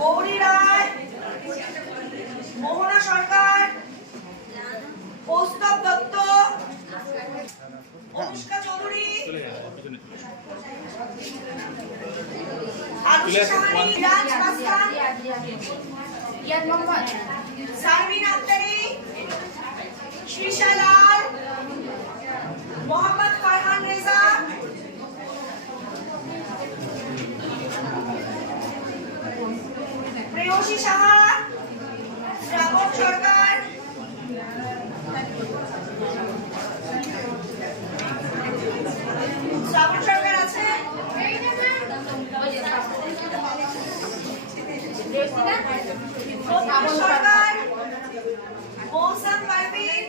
গৌরী রায়, মোহনা সরকার, কৌস্তব দত্ত, অনুষ্কা চৌধুরী, আরুষি সাহানি, রাজ মাস্তান, সারবিন আক্তারি, শ্রীশা লাল, মোহাম্মদ ফারহান রেজা, প্রেয়সী সাহা, শ্রাবণ সরকার, শ্রাবণ সরকার আছে, সরকার, মৌসুম পারভিন,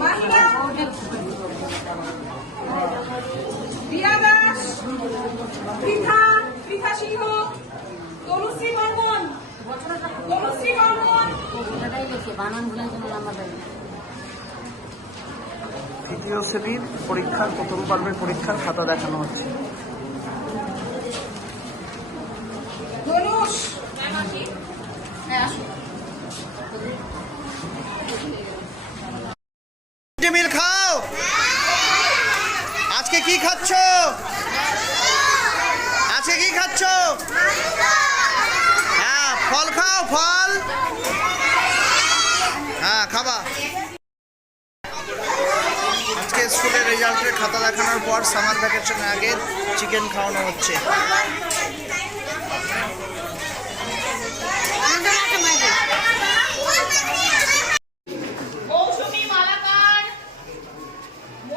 মাহিনা, দিয়া দাস, পৃথা সিংহ, তনুশ্রী বর্মন, তৃতীয় শ্রেণীর পরীক্ষার প্রথম পর্বের পরীক্ষার খাতা দেখানো হচ্ছে। মিল খাও, আজকে কি খাচ্ছ? আজকে কি খাচ্ছ? হ্যাঁ, ফল খাও, ফল। হ্যাঁ, খাবা। আজকে স্কুলের রেজাল্টের খাতা দেখানোর পর সামার ভ্যাকেশনের আগে চিকেন খাওয়ানো হচ্ছে।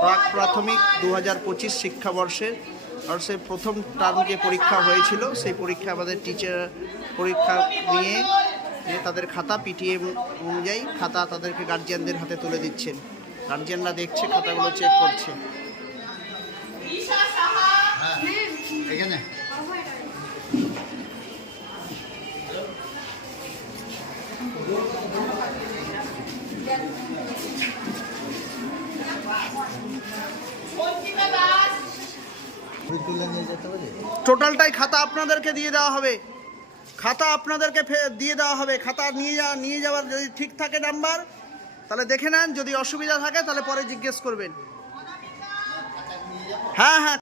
প্রাক প্রাথমিক 2025 শিক্ষাবর্ষের প্রথম টার্ম যে পরীক্ষা হয়েছিল সেই পরীক্ষা আমাদের টিচার পরীক্ষা নিয়ে তাদের খাতা পিটিএম অনুযায়ী খাতা তাদেরকে গার্জিয়ানদের হাতে তুলে দিচ্ছেন। গার্জিয়ানরা দেখছে, খাতাগুলো চেক করছে। এখানে টোটালটাই খাতা আপনাদেরকে দিয়ে দেওয়া হবে। খাতা আপনাদেরকে দিয়ে দেওয়া হবে। খাতা নিয়ে যাওয়ার যদি ঠিক থাকে নাম্বার তাহলে দেখে নেন, যদি অসুবিধা থাকে তাহলে পরে জিজ্ঞেস করবেন। হ্যাঁ হ্যাঁ।